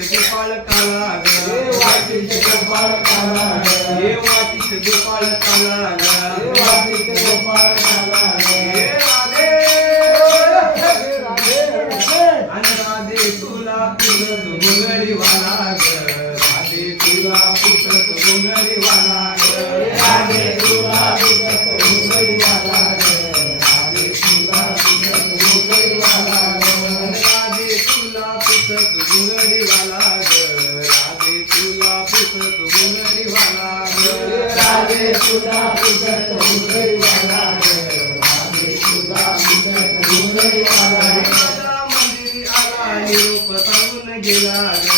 गोपाळ काला गोपाळ काला हे वाटीत गोपाळ काला वाटीत गोपाळ काला राधे राधे तुला पुसत मुंगरीवाला ग राधे तुला पुसत मुंगरीवाला ग राधे तुला पुसत मुंगरीवाला ग राधे तुला पुसत मुंगरीवाला ग मंदिरी आला योग गेला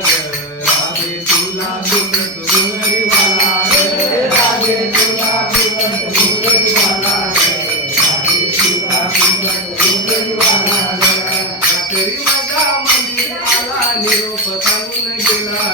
राहून गेला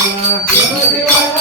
頑張れ!